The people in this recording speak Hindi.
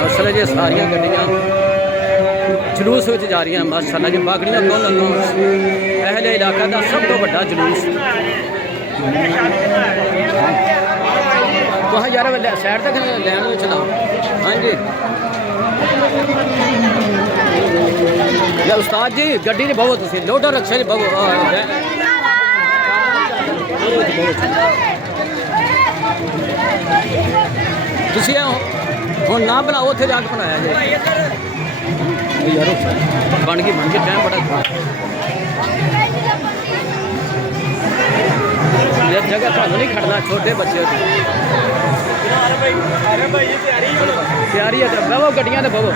माशाल्लाह जी सारिया गड्डियां जुलूस में जा रही हैं माशाल्लाह जी। बागड़ियां दोनों अहले इलाका का सब तो बड़ा जुलूस वहाँ यार साइड तक लैन में चलाओ। हाँ जी उस्ताद जी गड्डी नहीं बवो तुम लोडर रक्षा जी बवो तुम हूँ ना बनाओ उत्थे जाके बनाया जी यार बन गई टाइम बड़ा यार जगह थानू नहीं खड़ना छोटे बच्चे तैयारी है बवो गड्डियां तो बवो